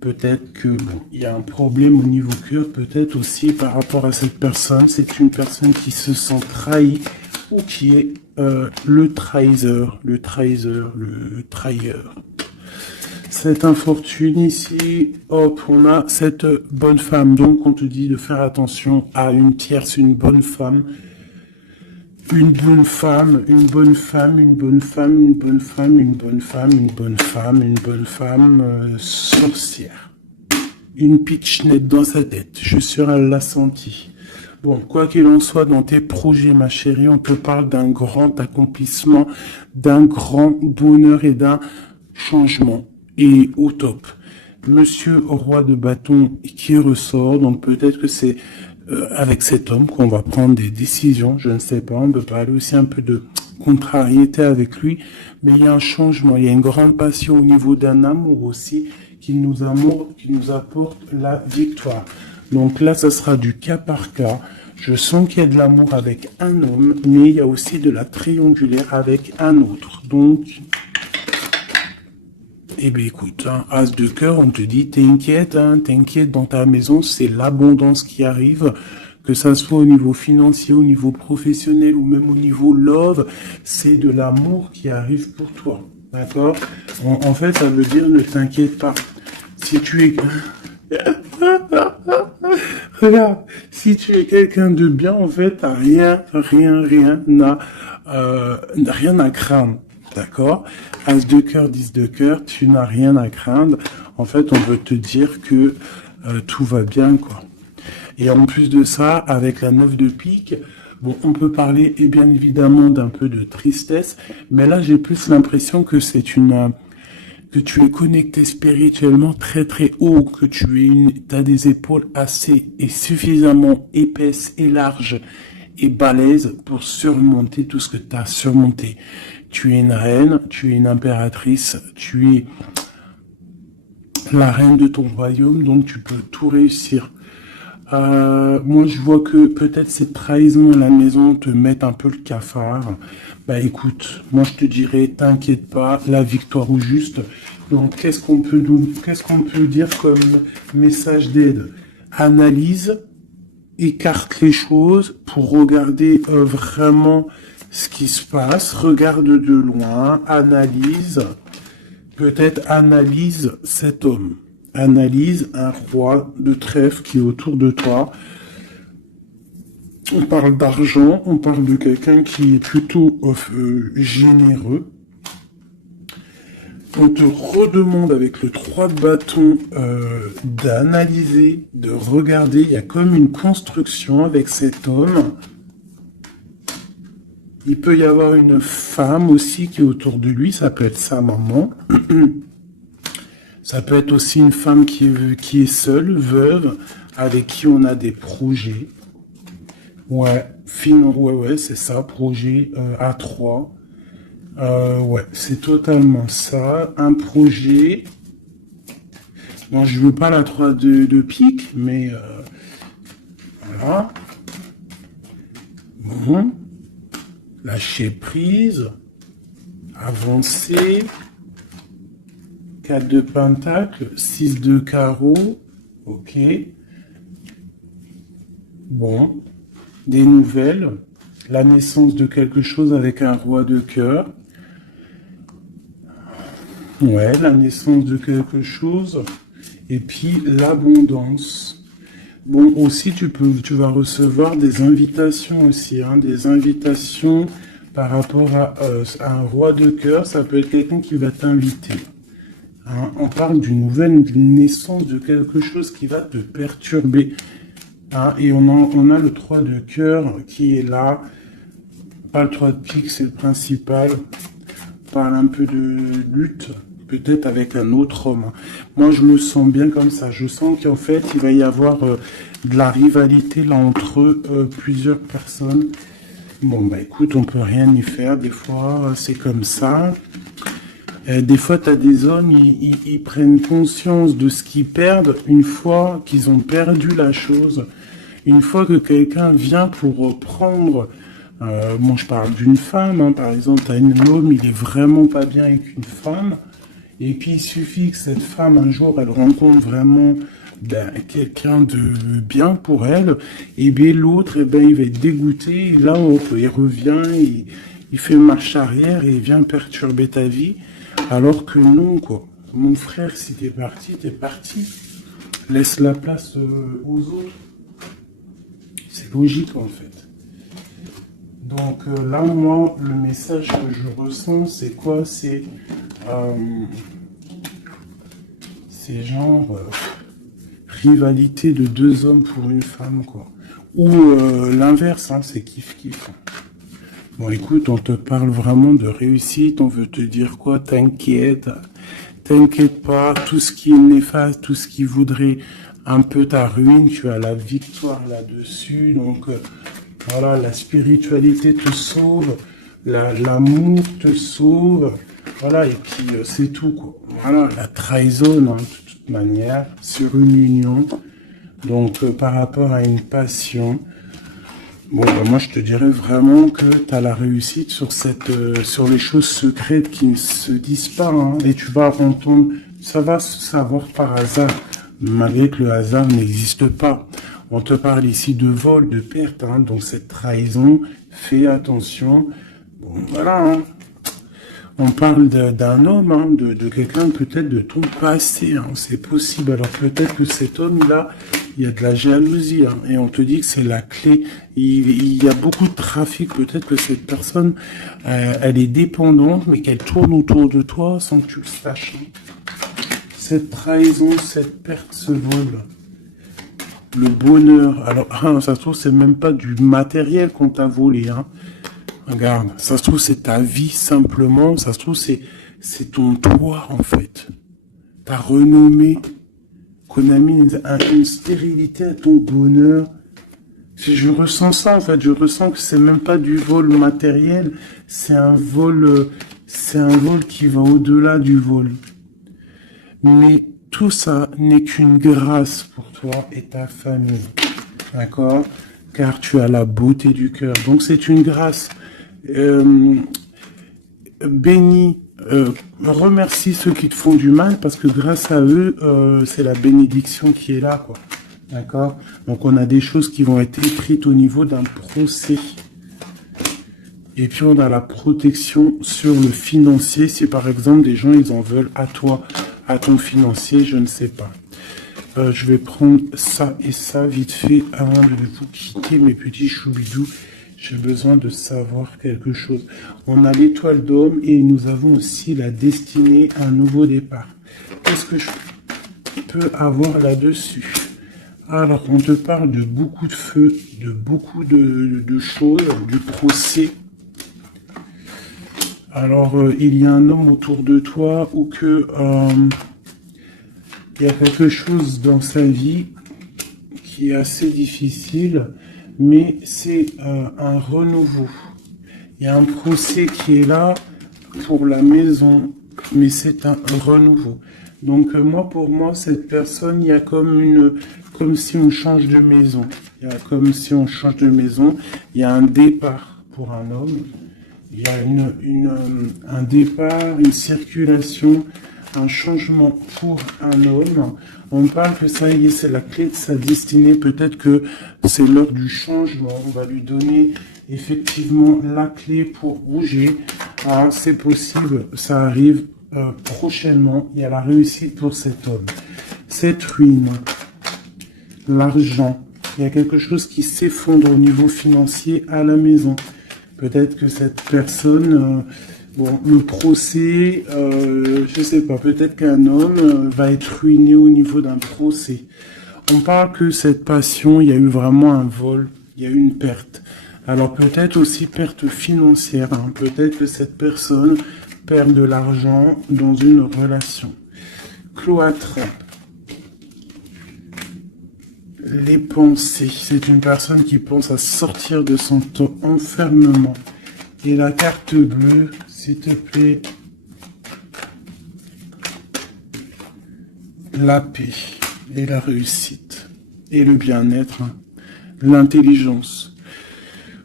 peut-être que bon, il y a un problème au niveau cœur, peut-être aussi par rapport à cette personne. C'est une personne qui se sent trahie ou qui est le trahisseur, le trahisseur, le trahilleur. Cette infortune ici, hop, on a cette bonne femme. Donc, on te dit de faire attention à une tierce, une bonne femme. Une bonne femme, une bonne femme, une bonne femme, une bonne femme, une bonne femme, une bonne femme, une bonne femme sorcière. Une pitchnette dans sa tête. Je suis sûr, elle l'a senti. Bon, quoi qu'il en soit, dans tes projets, ma chérie, on te parle d'un grand accomplissement, d'un grand bonheur et d'un changement. Et au top. Monsieur roi de bâton qui ressort, donc peut-être que c'est avec cet homme qu'on va prendre des décisions, je ne sais pas, on peut parler aussi un peu de contrariété avec lui, mais il y a un changement, il y a une grande passion au niveau d'un amour aussi qui nous apporte la victoire. Donc là, ça sera du cas par cas. Je sens qu'il y a de l'amour avec un homme, mais il y a aussi de la triangulaire avec un autre. Donc, eh bien écoute, hein, as de cœur, on te dit, t'inquiète, hein, t'inquiète dans ta maison, c'est l'abondance qui arrive, que ça soit au niveau financier, au niveau professionnel ou même au niveau love, c'est de l'amour qui arrive pour toi, d'accord? En fait, ça veut dire ne t'inquiète pas. Si tu es... Regarde, si tu es quelqu'un de bien, en fait, t'as rien à craindre. D'accord? As de cœur, 10 de cœur, tu n'as rien à craindre. En fait, on veut te dire que tout va bien, quoi. Et en plus de ça, avec la 9 de pique, bon, on peut parler, et bien évidemment, d'un peu de tristesse, mais là, j'ai plus l'impression que que tu es connecté spirituellement très très haut, que t'as des épaules assez et suffisamment épaisses et larges et balèzes pour surmonter tout ce que tu as surmonté. Tu es une reine, tu es une impératrice, tu es la reine de ton royaume, donc tu peux tout réussir. Moi, je vois que peut-être cette trahison à la maison te met un peu le cafard. Bah écoute, moi je te dirais, t'inquiète pas, la victoire au juste. Donc, qu'est-ce qu'on peut dire comme message d'aide? Analyse, écarte les choses pour regarder vraiment ce qui se passe, regarde de loin, analyse, peut-être analyse cet homme, analyse un roi de trèfle qui est autour de toi. On parle d'argent, on parle de quelqu'un qui est plutôt généreux. On te redemande avec le 3 de bâton d'analyser, de regarder. Il y a comme une construction avec cet homme. Il peut y avoir une femme aussi qui est autour de lui. Ça peut être sa maman. Ça peut être aussi une femme qui est seule, veuve, avec qui on a des projets. Ouais, c'est ça, projet A3. Ouais, c'est totalement ça. Un projet. Bon, je veux pas la 3 de pique, mais voilà. Bon. Lâcher prise. Avancer. 4 de pentacle. 6 de carreau. Ok. Bon. Des nouvelles. La naissance de quelque chose avec un roi de cœur. Ouais, la naissance de quelque chose. Et puis l'abondance. Bon, aussi, tu vas recevoir des invitations aussi, hein, des invitations par rapport à un roi de cœur. Ça peut être quelqu'un qui va t'inviter. Hein, on parle d'une nouvelle naissance de quelque chose qui va te perturber. Hein, et on a le 3 de cœur qui est là. Pas le 3 de pique, c'est le principal. On parle un peu de lutte. Peut-être avec un autre homme. Moi, je le sens bien comme ça. Je sens qu'en fait, il va y avoir de la rivalité là entre plusieurs personnes. Bon, bah écoute, on peut rien y faire. Des fois, c'est comme ça. Des fois, tu as des hommes, ils prennent conscience de ce qu'ils perdent une fois qu'ils ont perdu la chose. Une fois que quelqu'un vient pour reprendre... bon, je parle d'une femme, hein, par exemple, tu as un homme, il est vraiment pas bien avec une femme. Et puis, il suffit que cette femme, un jour, elle rencontre vraiment quelqu'un de bien pour elle, et bien l'autre, eh ben, il va être dégoûté, et là, il revient, il fait marche arrière, et il vient perturber ta vie, alors que non, quoi. Mon frère, si t'es parti, t'es parti. Laisse la place aux autres. C'est logique, en fait. Donc là, moi, le message que je ressens, c'est quoi? C'est genre rivalité de deux hommes pour une femme, quoi. Ou l'inverse, hein, c'est kiff-kiff. Bon, écoute, on te parle vraiment de réussite, on veut te dire quoi? T'inquiète, t'inquiète pas, tout ce qui est néfaste, tout ce qui voudrait un peu ta ruine, tu as la victoire là-dessus, donc... voilà, la spiritualité te sauve, l'amour te sauve, voilà, et puis c'est tout, quoi. Voilà, la trahison, hein, de toute manière, sur une union, donc par rapport à une passion, bon, moi je te dirais vraiment que tu as la réussite sur sur les choses secrètes qui ne se disent pas, hein, et tu vas entendre, ça va se savoir par hasard, malgré que le hasard n'existe pas. On te parle ici de vol, de perte, hein, donc cette trahison, fais attention. Bon, voilà, hein. On parle d'un homme, hein, de quelqu'un peut-être de ton passé, hein, c'est possible. Alors peut-être que cet homme-là, il y a de la jalousie, hein, et on te dit que c'est la clé. Il y a beaucoup de trafic, peut-être que cette personne, elle est dépendante, mais qu'elle tourne autour de toi sans que tu le saches. Cette trahison, cette perte, ce vol. Le bonheur, alors ça se trouve c'est même pas du matériel qu'on t'a volé, hein. Regarde, ça se trouve c'est ta vie simplement, ça se trouve c'est ton toit en fait, ta renommée, qu'on a mis une stérilité à ton bonheur. Je ressens ça en fait, je ressens que c'est même pas du vol matériel, c'est un vol qui va au-delà du vol. Mais tout ça n'est qu'une grâce pour toi et ta famille, d'accord? Car tu as la beauté du cœur. Donc c'est une grâce. Bénis, remercie ceux qui te font du mal parce que grâce à eux, c'est la bénédiction qui est là, quoi. D'accord? Donc on a des choses qui vont être écrites au niveau d'un procès. Et puis on a la protection sur le financier si par exemple des gens ils en veulent à toi, à ton financier, je ne sais pas. Je vais prendre ça et ça vite fait avant de vous quitter mes petits choubidous. J'ai besoin de savoir quelque chose. On a l'étoile d'homme et nous avons aussi la destinée, un nouveau départ. Qu'est-ce que je peux avoir là-dessus? Alors, on te parle de beaucoup de feu, de beaucoup de choses, du procès. Alors, il y a un homme autour de toi ou que il y a quelque chose dans sa vie qui est assez difficile, mais c'est un renouveau. Il y a un procès qui est là pour la maison, mais c'est un renouveau. Donc moi, pour moi, cette personne, il y a comme si on change de maison. Il y a comme si on change de maison. Il y a un départ pour un homme. Il y a un départ, une circulation, un changement pour un homme. On parle que ça y est, c'est la clé de sa destinée. Peut-être que c'est l'heure du changement. On va lui donner effectivement la clé pour bouger. Ah, c'est possible, ça arrive prochainement. Il y a la réussite pour cet homme. Cette ruine, l'argent, il y a quelque chose qui s'effondre au niveau financier à la maison. Peut-être que cette personne, bon, le procès, je sais pas, peut-être qu'un homme va être ruiné au niveau d'un procès. On parle que cette passion, il y a eu vraiment un vol, il y a eu une perte. Alors peut-être aussi perte financière, hein. Peut-être que cette personne perd de l'argent dans une relation. Cloître. Les pensées. C'est une personne qui pense à sortir de son enfermement. Et la carte bleue, s'il te plaît. La paix et la réussite. Et le bien-être. L'intelligence.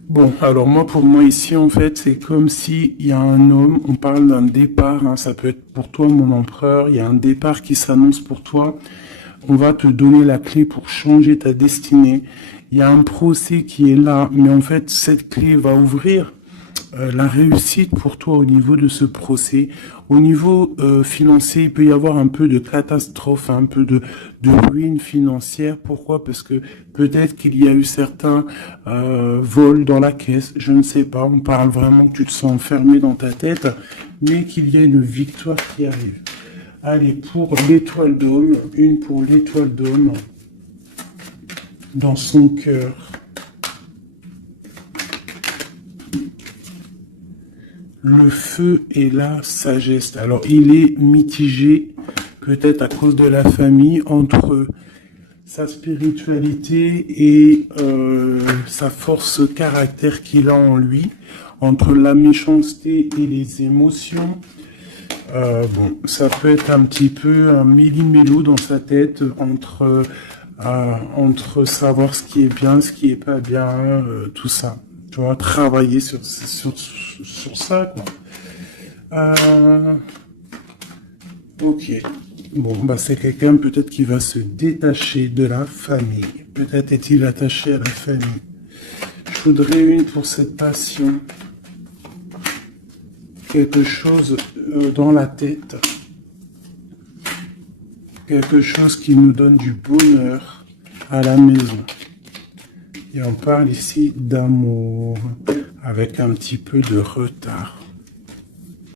Bon, alors moi, pour moi ici, en fait, c'est comme si il y a un homme, on parle d'un départ, hein, ça peut être pour toi, mon empereur, il y a un départ qui s'annonce pour toi, on va te donner la clé pour changer ta destinée, il y a un procès qui est là, mais en fait, cette clé va ouvrir la réussite pour toi au niveau de ce procès. Au niveau financier, il peut y avoir un peu de catastrophe, un peu de ruine financière. Pourquoi? Parce que peut-être qu'il y a eu certains vols dans la caisse, je ne sais pas, on parle vraiment que tu te sens enfermé dans ta tête, mais qu'il y a une victoire qui arrive. Allez, pour l'étoile d'homme, une pour l'étoile d'homme, dans son cœur. Le feu et la sagesse. Alors, il est mitigé, peut-être à cause de la famille, entre sa spiritualité et sa force caractère qu'il a en lui, entre la méchanceté et les émotions. Bon, ça peut être un petit peu un méli-mélo dans sa tête entre savoir ce qui est bien, ce qui est pas bien, tout ça. Tu vois, travailler sur ça, quoi. Ok. Bon, bah c'est quelqu'un peut-être qui va se détacher de la famille. Peut-être est-il attaché à la famille. Je voudrais une pour cette passion. Quelque chose dans la tête. Quelque chose qui nous donne du bonheur à la maison. Et on parle ici d'amour, avec un petit peu de retard.